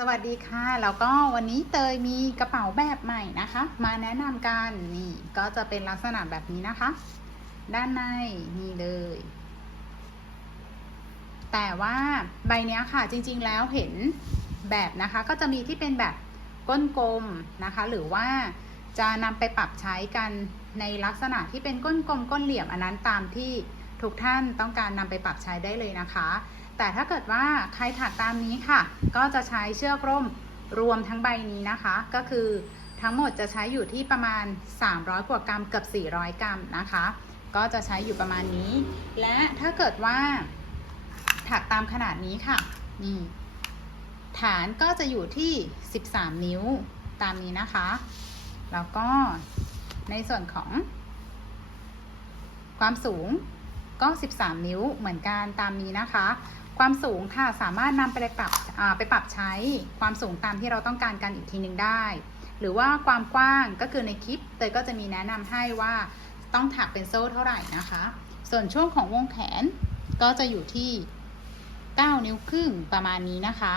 สวัสดีค่ะ แล้วก็วันนี้เตยมีกระเป๋าแบบใหม่นะคะ มาแนะนำกันนี่ก็จะเป็นลักษณะแบบนี้นะคะ ด้านในนี่เลย แต่ว่าใบนี้ค่ะจริงๆแล้วเห็นแบบนะคะ ก็จะมีที่เป็นแบบก้นกลมนะคะ หรือว่าจะนำไปปรับใช้กันในลักษณะที่เป็นก้นกลมก้นเหลี่ยมอันนั้นตามที่ทุกท่านต้องการนำไปปรับใช้ได้เลยนะคะ แต่ถ้าเกิดว่าใครถักตามนี้ค่ะ ก็จะใช้เชือกร่มรวมทั้งใบนี้นะคะ ก็คือทั้งหมดจะใช้อยู่ที่ประมาณ 300 กว่ากรัมเกือบ400 กรัมนะคะ ก็จะใช้อยู่ประมาณนี้ และถ้าเกิดว่า ถักตามขนาดนี้ค่ะนี่ฐานก็จะอยู่ที่ 13 นิ้วตามนี้นะคะ แล้วก็ในส่วนของ ความสูงก็ 13 นิ้วเหมือนกันตามนี้นะคะ ความสูงค่ะสามารถนำไปปรับไปปรับใช้ความสูงตามที่เราต้องการกันอีกทีหนึ่งได้ หรือว่าความกว้างก็คือในคลิปเตยก็จะมีแนะนำให้ว่าต้องถักเป็นโซ่เท่าไหร่นะคะ ส่วนช่วงของวงแขนก็จะอยู่ที่ 9 นิ้วครึ่งประมาณนี้นะคะ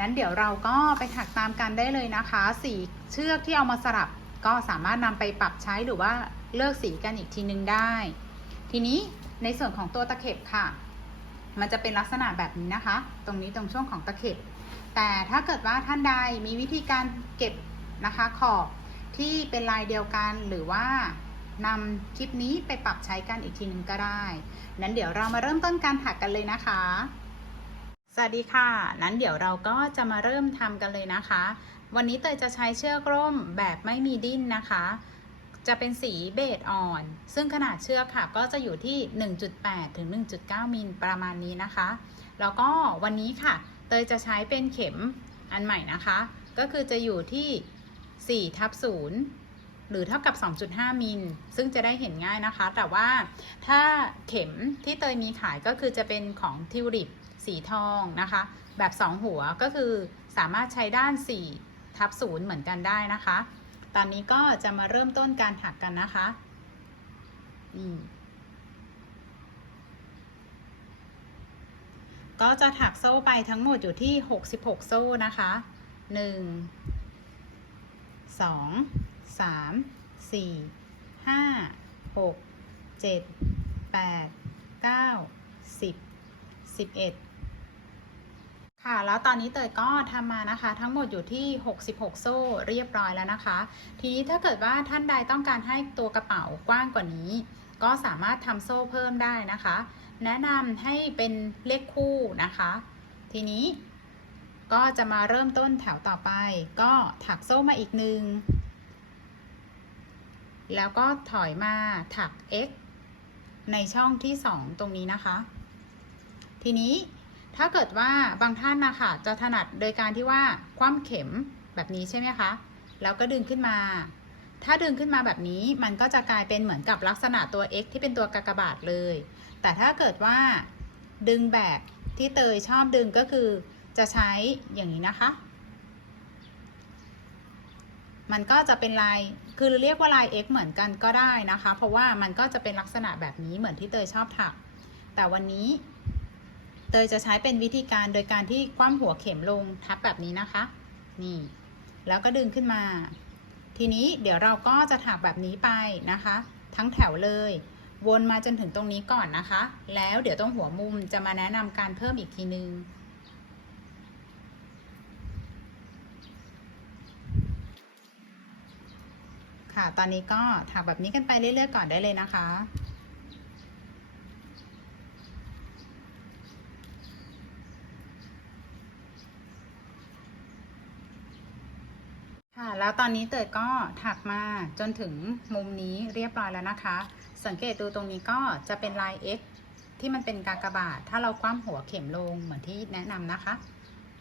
นั้นเดี๋ยวเราก็ไปถักตามกันได้เลยนะคะ สีเชือกที่เอามาสลับก็สามารถนำไปปรับใช้หรือว่าเลือกสีกันอีกทีนึงได้ ทีนี้ในส่วนของตัวตะเข็บค่ะ มันจะเป็นลักษณะแบบนี้นะคะ ตรงนี้ตรงช่วงของตะเข็บ แต่ถ้าเกิดว่าท่านใดมีวิธีการเก็บนะคะขอบที่เป็นลายเดียวกันหรือว่านำคลิปนี้ไปปรับใช้กันอีกทีนึงก็ได้ นั้นเดี๋ยวเรามาเริ่มต้นการถักกันเลยนะคะ สวัสดีค่ะ นั้นเดี๋ยวเราก็จะมาเริ่มทำกันเลยนะคะ วันนี้เตยจะใช้เชือกร่มแบบไม่มีดิ้นนะคะ จะเป็นสีเบจอ่อน ซึ่งขนาดเชือกค่ะ ก็จะอยู่ที่ 1.8 ถึง 1.9 มิลประมาณนี้นะคะ แล้วก็วันนี้ค่ะ เตยจะใช้เป็นเข็มอันใหม่นะคะ ก็คือจะอยู่ที่4ทับ0หรือเท่ากับ 2.5 มิล ซึ่งจะได้เห็นง่ายนะคะ แต่ว่าถ้าเข็มที่เตยมีขายก็คือจะเป็นของทิวลิปสีทองนะคะ แบบ 2 หัวก็คือสามารถใช้ด้าน4ทับ0เหมือนกันได้นะคะ ตอนนี้ก็จะมาเริ่มต้นการถักกันนะคะนี่ก็จะถักโซ่ไปทั้งหมดอยู่ที่ 66 โซ่นะคะ 1 2 3 4 5 6 7 8 9 10 11 ค่ะ แล้วตอนนี้เตยก็ทำมานะคะ ทั้งหมดอยู่ที่ 66 โซ่เรียบร้อยแล้วนะคะ ทีนี้ถ้าเกิดว่าท่านใดต้องการให้ตัวกระเป๋ากว้างกว่านี้ ก็สามารถทำโซ่เพิ่มได้นะคะ แนะนำให้เป็นเลขคู่นะคะ ทีนี้ก็จะมาเริ่มต้นแถวต่อไป ก็ถักโซ่มาอีกหนึ่ง แล้วก็ถอยมาถัก x ในช่องที่ 2 ตรงนี้นะคะ ทีนี้ ถ้าเกิดว่าบางท่านนะคะจะถนัดโดยการที่ว่าคว่ำเข็มแบบนี้ใช่ไหมคะ แล้วก็ดึงขึ้นมา ถ้าดึงขึ้นมาแบบนี้มันก็จะกลายเป็นเหมือนกับลักษณะตัว x ที่เป็นตัวกากบาทเลย แต่ถ้าเกิดว่าดึงแบบที่เตยชอบดึงก็คือจะใช้อย่างนี้นะคะ มันก็จะเป็นลาย คือเรียกว่าลาย x เหมือนกันก็ได้นะคะ เพราะว่ามันก็จะเป็นลักษณะแบบนี้เหมือนที่เตยชอบถัก แต่วันนี้ เตยจะใช้เป็นวิธีการโดยการที่คว่ำหัวเข็มลงทับแบบนี้นะคะ นี่ แล้วก็ดึงขึ้นมา ทีนี้เดี๋ยวเราก็จะถักแบบนี้ไปนะคะ ทั้งแถวเลย วนมาจนถึงตรงนี้ก่อนนะคะ แล้วเดี๋ยวตรงหัวมุมจะมาแนะนำการเพิ่มอีกทีนึงค่ะ ตอนนี้ก็ถักแบบนี้กันไปเรื่อยๆก่อนได้เลยนะคะ ค่ะ แล้วตอนนี้เตยก็ถักมาจนถึงมุมนี้เรียบร้อยแล้วนะคะ สังเกตดูตรงนี้ก็จะเป็นลาย X ที่มันเป็นกากบาท ถ้าเราคว่ำหัวเข็มลงเหมือนที่แนะนำนะคะ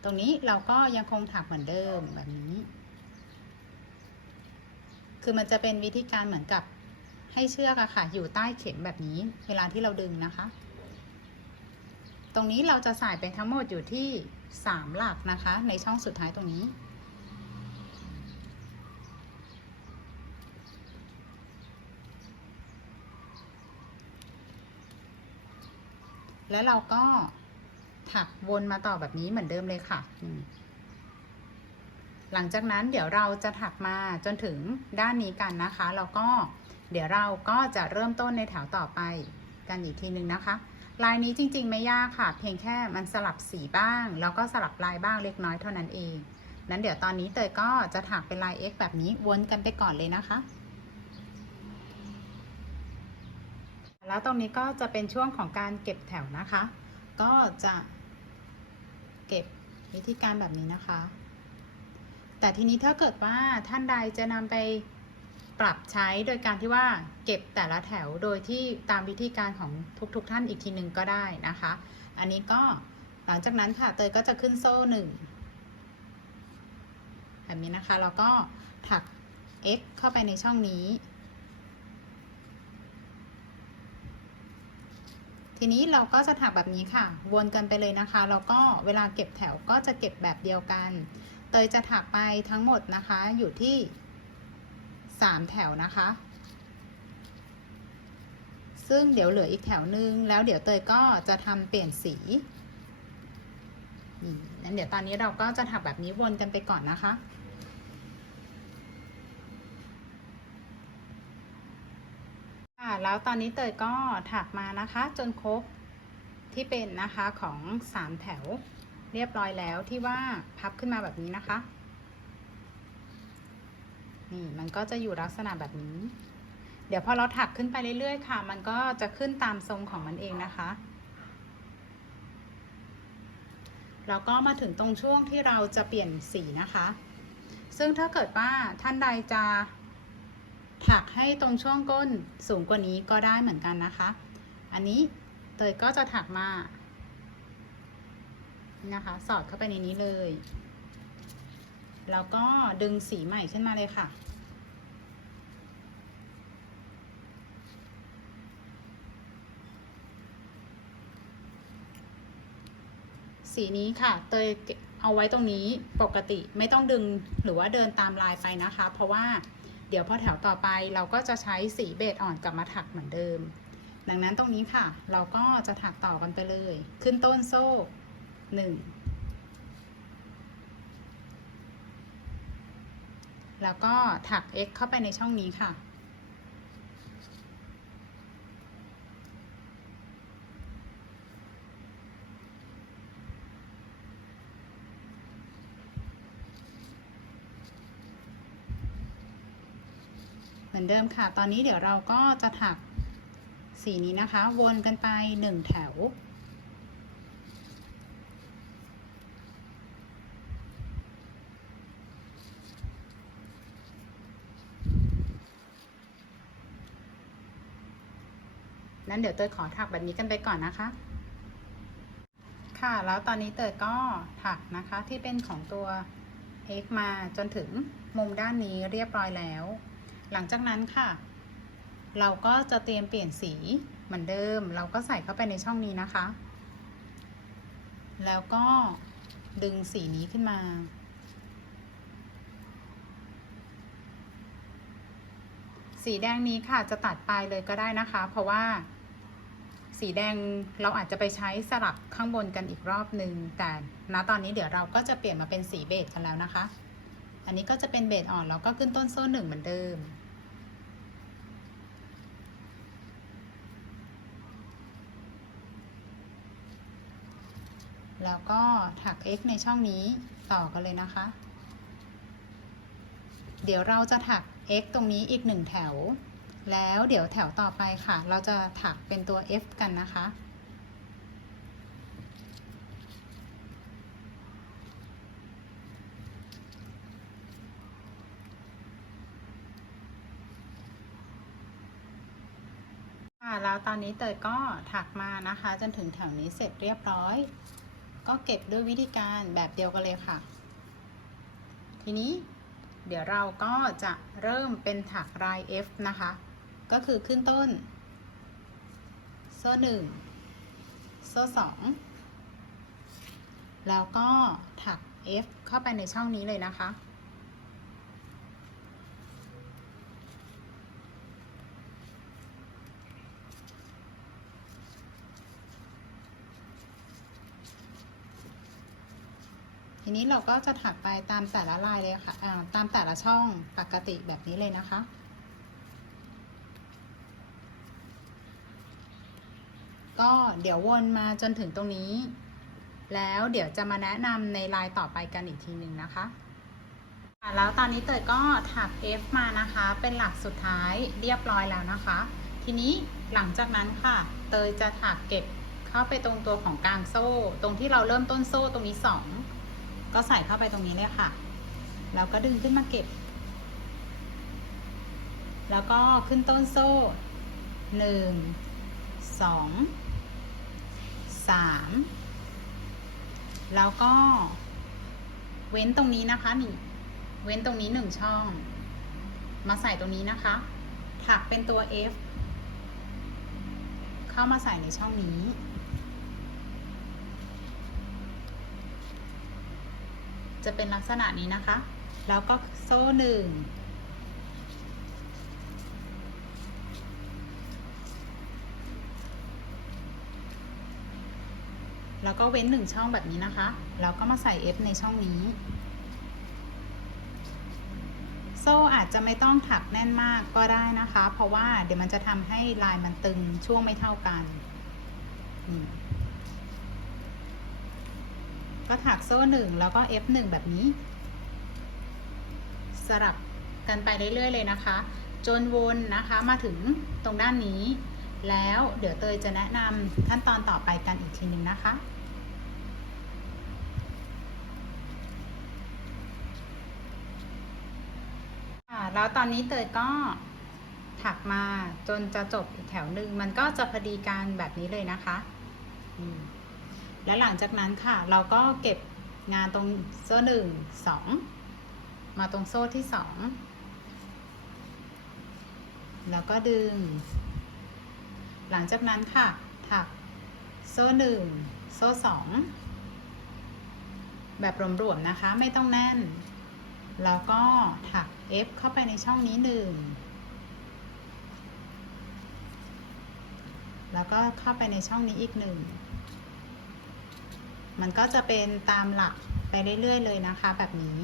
ตรงนี้เราก็ยังคงถักเหมือนเดิมแบบนี้ คือมันจะเป็นวิธีการเหมือนกับให้เชือกอะค่ะ อยู่ใต้เข็มแบบนี้ เวลาที่เราดึงนะคะ ตรงนี้เราจะใส่ไปทั้งหมดอยู่ที่ 3 หลักนะคะ ในช่องสุดท้ายตรงนี้ แล้วเราก็ถักวนมาต่อแบบนี้เหมือนเดิมเลยค่ะนี่หลังจากนั้นเดี๋ยวเราจะถักมาจนถึงด้านนี้กันนะคะ แล้วก็เดี๋ยวเราก็จะเริ่มต้นในแถวต่อไปกันอีกทีหนึ่งนะคะ ลายนี้จริง ๆ ไม่ยากค่ะ เพียงแค่มันสลับสีบ้าง แล้วก็สลับลายบ้างเล็กน้อยเท่านั้นเอง นั้นเดี๋ยวตอนนี้เตยก็จะถักเป็นลาย X แบบนี้วนกันไปก่อนเลยนะคะ แล้วตรงนี้ก็จะเป็นช่วงของการเก็บแถวนะคะ ก็จะเก็บวิธีการแบบนี้นะคะ แต่ทีนี้ถ้าเกิดว่าท่านใดจะนำไปปรับใช้โดยการที่ว่าเก็บแต่ละแถวโดยที่ตามวิธีการของทุกๆทท่านอีกทีหนึ่งก็ได้นะคะ อันนี้ก็หลังจากนั้นค่ะเตยก็จะขึ้นโซ่หนึ่งแบบนี้นะคะ แล้วก็ถัก x เข้าไปในช่องนี้ ทีนี้เราก็จะถักแบบนี้ค่ะ วนกันไปเลยนะคะ แล้วก็เวลาเก็บแถวก็จะเก็บแบบเดียวกัน เตยจะถักไปทั้งหมดนะคะ อยู่ที่ 3 แถวนะคะ ซึ่งเดี๋ยวเหลืออีกแถวนึง แล้วเดี๋ยวเตยก็จะทำเปลี่ยนสีนี่นั้นเดี๋ยวตอนนี้เราก็จะถักแบบนี้วนกันไปก่อนนะคะ ค่ะ แล้วตอนนี้เตยก็ถักมานะคะ จนครบที่เป็นนะคะของ 3 แถวเรียบร้อยแล้วที่ว่าพับขึ้นมาแบบนี้นะคะ นี่มันก็จะอยู่ลักษณะแบบนี้ เดี๋ยวพอเราถักขึ้นไปเรื่อยๆค่ะ มันก็จะขึ้นตามทรงของมันเองนะคะแล้วก็มาถึงตรงช่วงที่เราจะเปลี่ยนสีนะคะ ซึ่งถ้าเกิดว่าท่านใดจะ ถักให้ตรงช่วงก้นสูงกว่านี้ก็ได้เหมือนกันนะคะ อันนี้เตยก็จะถักมานะคะ สอดเข้าไปในนี้เลย แล้วก็ดึงสีใหม่ขึ้นมาเลยค่ะ สีนี้ค่ะ เตยเอาไว้ตรงนี้ปกติไม่ต้องดึงหรือว่าเดินตามลายไปนะคะ เพราะว่า เดี๋ยวพอแถวต่อไปเราก็จะใช้สีเบจอ่อนกลับมาถักเหมือนเดิม ดังนั้นตรงนี้ค่ะ เราก็จะถักต่อกันไปเลย ขึ้นต้นโซ่หนึ่งแล้วก็ถัก x เข้าไปในช่องนี้ค่ะ มือนเดิมค่ะ ตอนนี้เดี๋ยวเราก็จะถักสีนี้นะคะ วนกันไปหนึ่งแถว นั้นเดี๋ยวเตยขอถักแบบนี้กันไปก่อนนะคะ ค่ะ แล้วตอนนี้เตยก็ถักนะคะที่เป็นของตัว x มาจนถึงมุมด้านนี้เรียบร้อยแล้ว หลังจากนั้นค่ะ เราก็จะเตรียมเปลี่ยนสีเหมือนเดิม เราก็ใส่เข้าไปในช่องนี้นะคะ แล้วก็ดึงสีนี้ขึ้นมา สีแดงนี้ค่ะจะตัดปลายเลยก็ได้นะคะ เพราะว่าสีแดงเราอาจจะไปใช้สลับข้างบนกันอีกรอบหนึ่งแต่ณตอนนี้เดี๋ยวเราก็จะเปลี่ยนมาเป็นสีเบจกันแล้วนะคะ อันนี้ก็จะเป็นเบจอ่อนแล้วก็ขึ้นต้นโซ่หนึ่งเหมือนเดิม แล้วก็ถัก x ในช่องนี้ต่อกันเลยนะคะ เดี๋ยวเราจะถัก x ตรงนี้อีกหนึ่งแถว แล้วเดี๋ยวแถวต่อไปค่ะ เราจะถักเป็นตัว f กันนะคะ ค่ะ แล้วตอนนี้เตยก็ถักมานะคะ จนถึงแถวนี้เสร็จเรียบร้อย ก็เก็บด้วยวิธีการแบบเดียวกันเลยค่ะ ทีนี้เดี๋ยวเราก็จะเริ่มเป็นถักราย F นะคะ ก็คือขึ้นต้น โซ่หนึ่งโซ่สองแล้วก็ถัก F เข้าไปในช่องนี้เลยนะคะ ทีนี้เราก็จะถักไปตามแต่ละลายเลยค่ะาตามแต่ละช่องปกติแบบนี้เลยนะคะก็เดี๋ยววนมาจนถึงตรงนี้ แล้วเดี๋ยวจะมาแนะนำในลายต่อไปกันอีกทีหนึ่งนะคะ แล้วตอนนี้เตยก็ถัก F มานะคะ เป็นหลักสุดท้ายเรียบร้อยแล้วนะคะ ทีนี้หลังจากนั้นค่ะ เตยจะถักเก็บเข้าไปตรงตัวของกลางโซ่ ตรงที่เราเริ่มต้นโซ่ตรงนี้สอง ก็ใส่เข้าไปตรงนี้เลยค่ะ แล้วก็ดึงขึ้นมาเก็บ แล้วก็ขึ้นต้นโซ่หนึ่งสองสามแล้วก็เว้นตรงนี้นะคะนี่เว้นตรงนี้หนึ่งช่อง มาใส่ตรงนี้นะคะ ถักเป็นตัว F เข้ามาใส่ในช่องนี้ จะเป็นลักษณะนี้นะคะ แล้วก็โซ่หนึ่งแล้วก็เว้นหนึ่งช่องแบบนี้นะคะ แล้วก็มาใส่ F ในช่องนี้ โซ่อาจจะไม่ต้องถักแน่นมากก็ได้นะคะ เพราะว่าเดี๋ยวมันจะทำให้ลายมันตึงช่วงไม่เท่ากันนี่ ก็ถักโซ่หนึ่งแล้วก็ F หนึ่งแบบนี้ สลับกันไปเรื่อยๆเลยนะคะ จนวนนะคะมาถึงตรงด้านนี้ แล้วเดี๋ยวเตยจะแนะนำขั้นตอนต่อไปกันอีกทีหนึ่งนะคะค่ะแล้วตอนนี้เตยก็ถักมาจนจะจบอีกแถวหนึ่งมันก็จะพอดีกันแบบนี้เลยนะคะ อืม และหลังจากนั้นค่ะ เราก็เก็บงานตรงโซ่หนึ่งสองมาตรงโซ่ที่สองแล้วก็ดึง หลังจากนั้นค่ะ ถักโซ่หนึ่งโซ่สองแบบรวมๆนะคะไม่ต้องแน่น แล้วก็ถัก F เข้าไปในช่องนี้หนึ่งแล้วก็เข้าไปในช่องนี้อีกหนึ่ง มันก็จะเป็นตามหลักไปเรื่อยๆเลยนะคะแบบนี้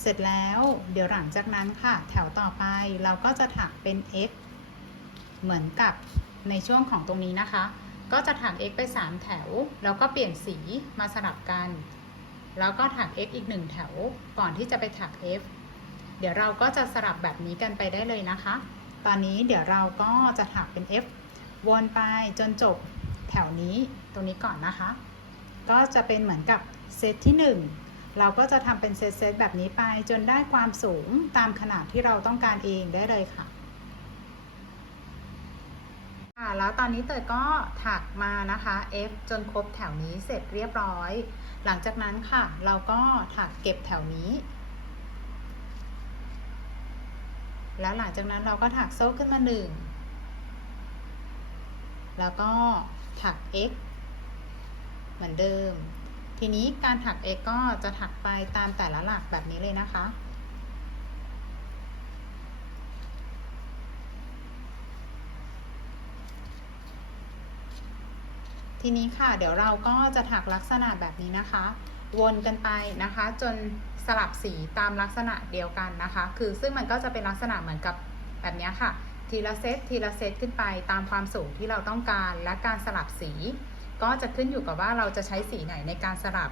เสร็จแล้วเดี๋ยวหลังจากนั้นค่ะ แถวต่อไปเราก็จะถักเป็น X เหมือนกับในช่วงของตรงนี้นะคะ ก็จะถัก X ไป 3 แถว แล้วก็เปลี่ยนสีมาสลับกัน แล้วก็ถัก x อีกหนึ่งแถว ก่อนที่จะไปถัก f เดี๋ยวเราก็จะสลับแบบนี้กันไปได้เลยนะคะ ตอนนี้เดี๋ยวเราก็จะถักเป็น f วนไปจนจบ แถวนี้ตรงนี้ก่อนนะคะ ก็จะเป็นเหมือนกับเซตที่ 1 เราก็จะทำเป็นเซตเซตแบบนี้ไปจนได้ความสูงตามขนาดที่เราต้องการเองได้เลยค่ะค่ะแล้วตอนนี้เตยก็ถักมานะคะ F จนครบแถวนี้เสร็จเรียบร้อย หลังจากนั้นค่ะ เราก็ถักเก็บแถวนี้ แล้วหลังจากนั้นเราก็ถักโซ่ขึ้นมาหนึ่งแล้วก็ ถัก x เหมือนเดิม ทีนี้การถัก x ก็จะถักไปตามแต่ละหลักแบบนี้เลยนะคะ ทีนี้ค่ะ เดี๋ยวเราก็จะถักลักษณะแบบนี้นะคะ วนกันไปนะคะ จนสลับสีตามลักษณะเดียวกันนะคะ คือซึ่งมันก็จะเป็นลักษณะเหมือนกับแบบนี้ค่ะ ทีละเซตทีละเซตขึ้นไปตามความสูงที่เราต้องการและการสลับสี ก็จะขึ้นอยู่กับว่าเราจะใช้สีไหนในการสลับ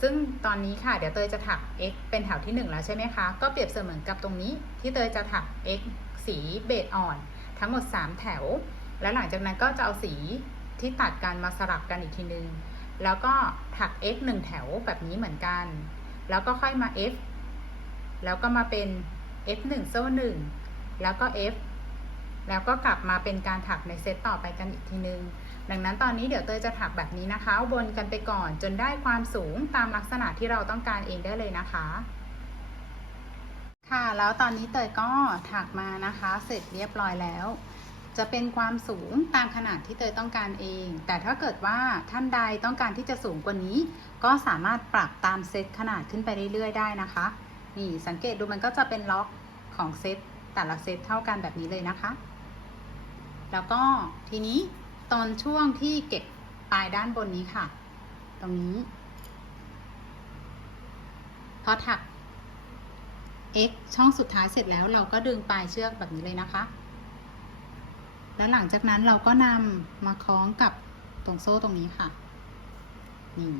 ซึ่งตอนนี้ค่ะเดี๋ยวเตยจะถัก x เป็นแถวที่ 1 แล้วใช่ไหมคะ ก็เปรียบเสมือนกับตรงนี้ ที่เตยจะถัก x สีเบจอ่อน ทั้งหมด 3 แถว และหลังจากนั้นก็จะเอาสีที่ตัดกันมาสลับกันอีกทีนึง แล้วก็ถัก x 1 แถวแบบนี้เหมือนกัน แล้วก็ค่อยมา f แล้วก็มาเป็น f 1โซ่1แล้วก็ f แล้วก็กลับมาเป็นการถักในเซตต่อไปกันอีกทีนึง ดังนั้นตอนนี้เดี๋ยวเตยจะถักแบบนี้นะคะ วนกันไปก่อนจนได้ความสูงตามลักษณะที่เราต้องการเองได้เลยนะคะ ค่ะ แล้วตอนนี้เตยก็ถักมานะคะ เสร็จเรียบร้อยแล้ว จะเป็นความสูงตามขนาดที่เตยต้องการเอง แต่ถ้าเกิดว่าท่านใดต้องการที่จะสูงกว่านี้ ก็สามารถปรับตามเซตขนาดขึ้นไปเรื่อยๆ ได้นะคะ นี่สังเกตดูมันก็จะเป็นล็อกของเซตแต่ละเซตเท่ากันแบบนี้เลยนะคะ แล้วก็ทีนี้ตอนช่วงที่เก็บปลายด้านบนนี้ค่ะ ตรงนี้พอถัก x ช่องสุดท้ายเสร็จแล้วเราก็ดึงปลายเชือกแบบนี้เลยนะคะ แล้วหลังจากนั้นเราก็นำมาคล้องกับตรงโซ่ตรงนี้ค่ะ นี่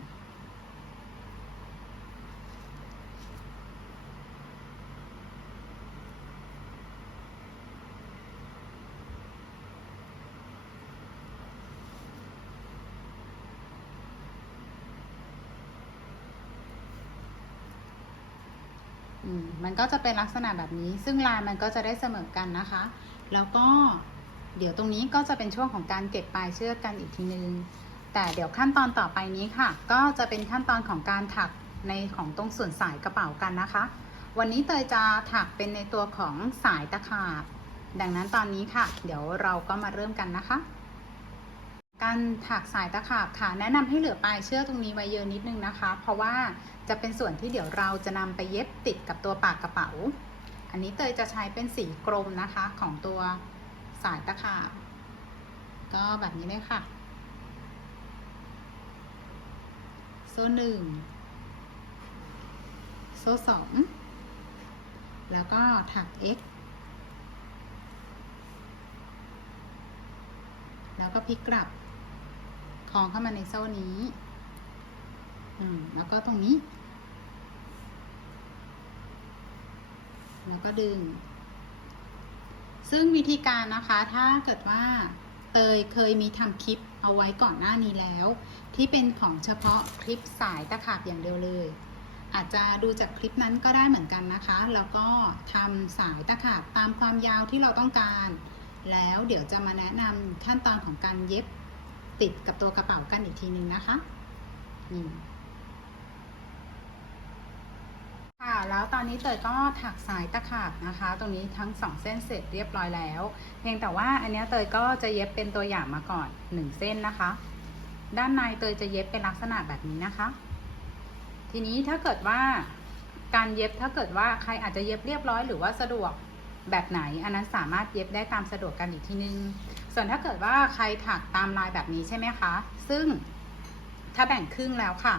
มันก็จะเป็นลักษณะแบบนี้ ซึ่งลายมันก็จะได้เสมอกันนะคะ แล้วก็เดี๋ยวตรงนี้ก็จะเป็นช่วงของการเก็บปลายเชือกกันอีกทีนึง แต่เดี๋ยวขั้นตอนต่อไปนี้ค่ะ ก็จะเป็นขั้นตอนของการถักในของตรงส่วนสายกระเป๋ากันนะคะ วันนี้เตยจะถักเป็นในตัวของสายตะขาบ ดังนั้นตอนนี้ค่ะ เดี๋ยวเราก็มาเริ่มกันนะคะ การถักสายตะขาบค่ะ แนะนำให้เหลือปลายเชือกตรงนี้ไว้เยอะนิดนึงนะคะ เพราะว่าจะเป็นส่วนที่เดี๋ยวเราจะนำไปเย็บติดกับตัวปากกระเป๋า อันนี้เตยจะใช้เป็นสีกรมนะคะของตัวสายตะขาบ ก็แบบนี้เลยค่ะ โซ่หนึ่งโซ่สองแล้วก็ถัก x แล้วก็พลิกกลับ คล้องเข้ามาในโซ่นี้ อืม แล้วก็ตรงนี้ แล้วก็ดึง ซึ่งวิธีการนะคะ ถ้าเกิดว่าเตยเคยมีทำคลิปเอาไว้ก่อนหน้านี้แล้ว ที่เป็นของเฉพาะคลิปสายตะขาบอย่างเดียวเลย อาจจะดูจากคลิปนั้นก็ได้เหมือนกันนะคะ แล้วก็ทำสายตะขาบตามความยาวที่เราต้องการ แล้วเดี๋ยวจะมาแนะนำขั้นตอนของการเย็บ ติดกับตัวกระเป๋ากันอีกทีนึงนะคะนี่ค่ะแล้วตอนนี้เตยก็ถักสายตะขาบนะคะ ตรงนี้ทั้งสองเส้นเสร็จเรียบร้อยแล้ว เพียงแต่ว่าอันนี้เตยก็จะเย็บเป็นตัวอย่างมาก่อนหนึ่งเส้นนะคะ ด้านในเตยจะเย็บเป็นลักษณะแบบนี้นะคะ ทีนี้ถ้าเกิดว่าการเย็บถ้าเกิดว่าใครอาจจะเย็บเรียบร้อยหรือว่าสะดวกแบบไหน อันนั้นสามารถเย็บได้ตามสะดวกกันอีกทีนึง ส่วนถ้าเกิดว่าใครถักตามลายแบบนี้ใช่ไหมคะ ซึ่งถ้าแบ่งครึ่งแล้วค่ะ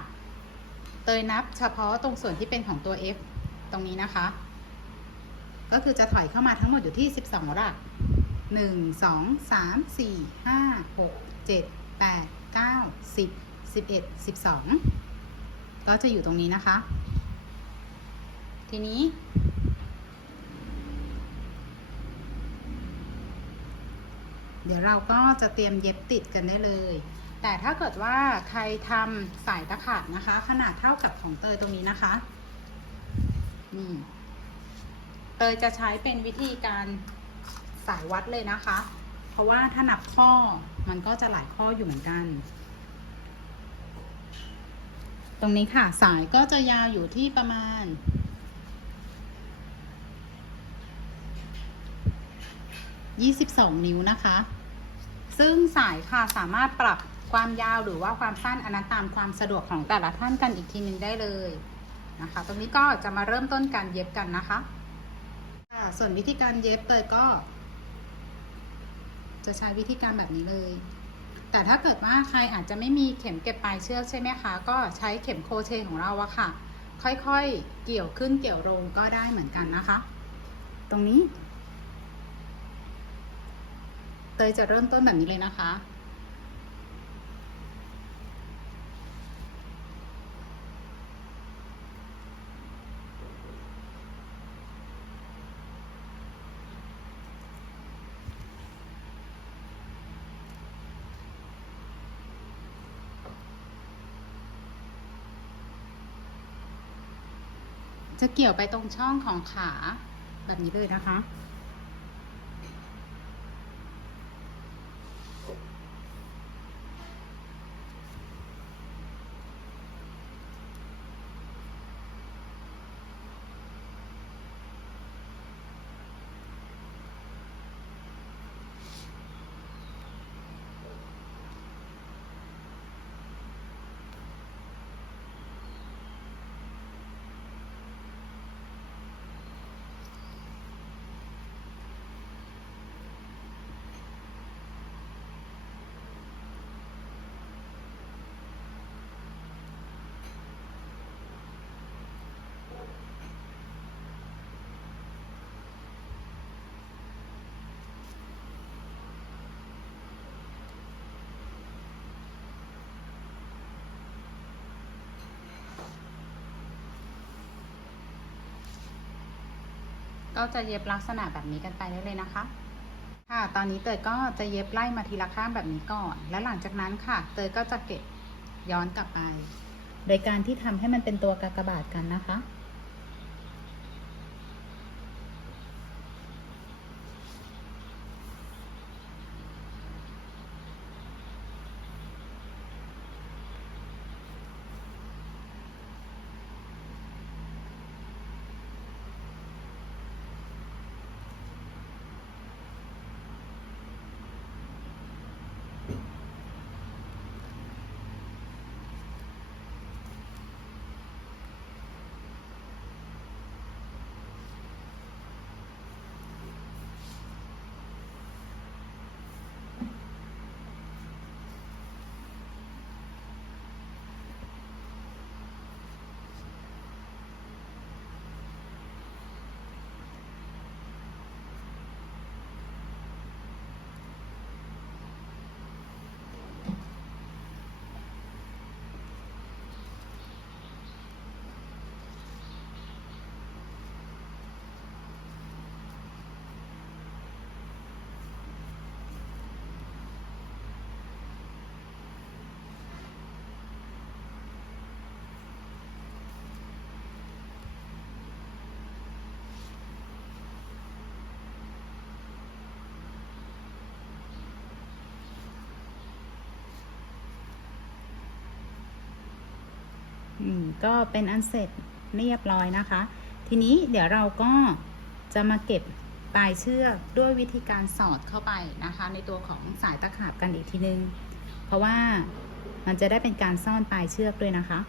เตยนับเฉพาะตรงส่วนที่เป็นของตัว F ตรงนี้นะคะ ก็คือจะถอยเข้ามาทั้งหมดอยู่ที่ 12หลัก1 2 3 4 5 6 7 8 9 10 11 12 ก็จะอยู่ตรงนี้นะคะ ทีนี้ เดี๋ยวเราก็จะเตรียมเย็บติดกันได้เลย แต่ถ้าเกิดว่าใครทำสายตะขาบนะคะ ขนาดเท่ากับของเตยตรงนี้นะคะนี่เตยจะใช้เป็นวิธีการสายวัดเลยนะคะ เพราะว่าถ้านับข้อมันก็จะหลายข้ออยู่เหมือนกัน ตรงนี้ค่ะสายก็จะยาวอยู่ที่ประมาณ22 นิ้วนะคะ ซึ่งสายค่ะสามารถปรับความยาวหรือว่าความสั้นอันนั้นตามความสะดวกของแต่ละท่านกันอีกทีนึงได้เลยนะคะ ตรงนี้ก็จะมาเริ่มต้นการเย็บกันนะคะค่ะส่วนวิธีการเย็บเตยก็ จะใช้วิธีการแบบนี้เลย แต่ถ้าเกิดว่าใครอาจจะไม่มีเข็มเก็บปลายเชือกใช่ไหมคะ ก็ใช้เข็มโคเชของเราอะค่ะ ค่อยๆเกี่ยวขึ้นเกี่ยวลงก็ได้เหมือนกันนะคะ ตรงนี้ เตยจะเริ่มต้นแบบนี้เลยนะคะ จะเกี่ยวไปตรงช่องของขาแบบนี้เลยนะคะ ก็จะเย็บลักษณะแบบนี้กันไปได้เลยนะคะ ค่ะ ตอนนี้เตยก็จะเย็บไล่มาทีละข้างแบบนี้ก่อน แล้วหลังจากนั้นค่ะ เตยก็จะเก็บย้อนกลับไป โดยการที่ทำให้มันเป็นตัวกากบาทกันนะคะ ก็เป็นอันเสร็จเรียบร้อยนะคะ ทีนี้เดี๋ยวเราก็จะมาเก็บปลายเชือกด้วยวิธีการสอดเข้าไปนะคะ ในตัวของสายตะขาบกันอีกทีนึง เพราะว่ามันจะได้เป็นการซ่อนปลายเชือกด้วยนะคะ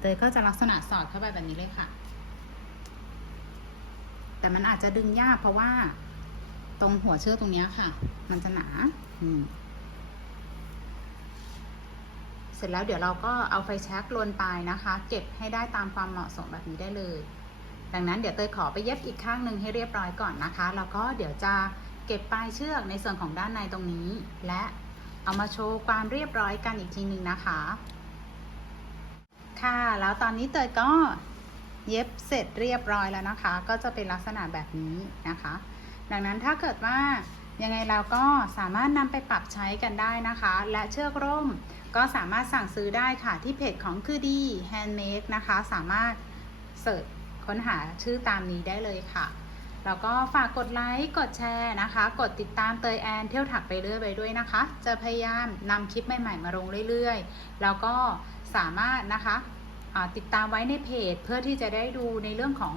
เตยก็จะลักษณะสอดเข้าไปแบบนี้เลยค่ะ แต่มันอาจจะดึงยากเพราะว่า ตรงหัวเชือกตรงนี้ค่ะ มันจะหนา อืม เสร็จแล้วเดี๋ยวเราก็เอาไฟแช็กลนปลายนะคะ เก็บให้ได้ตามความเหมาะสมแบบนี้ได้เลย ดังนั้นเดี๋ยวเตยขอไปเย็บอีกข้างหนึ่งให้เรียบร้อยก่อนนะคะ แล้วก็เดี๋ยวจะเก็บปลายเชือกในส่วนของด้านในตรงนี้ และเอามาโชว์ความเรียบร้อยกันอีกทีหนึ่งนะคะ ค่ะ แล้วตอนนี้เตยก็เย็บเสร็จเรียบร้อยแล้วนะคะ ก็จะเป็นลักษณะแบบนี้นะคะ ดังนั้นถ้าเกิดว่า ยังไงเราก็สามารถนำไปปรับใช้กันได้นะคะ และเชือกร่มก็สามารถสั่งซื้อได้ค่ะที่เพจของคือดีแฮนด์เมดนะคะ สามารถเสิร์ชค้นหาชื่อตามนี้ได้เลยค่ะ แล้วก็ฝากกดไลค์ กดแชร์นะคะ กดติดตามเตยแอนเที่ยวถักไปเรื่อยไปด้วยนะคะ จะพยายามนำคลิปใหม่ๆมาลงเรื่อยๆ แล้วก็สามารถนะคะติดตามไว้ในเพจเพื่อที่จะได้ดูในเรื่องของ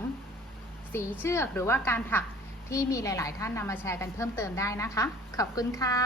สีเชือกหรือว่าการถัก ที่มีหลาย ๆ ท่านนำมาแชร์กันเพิ่มเติมได้นะคะ ขอบคุณค่ะ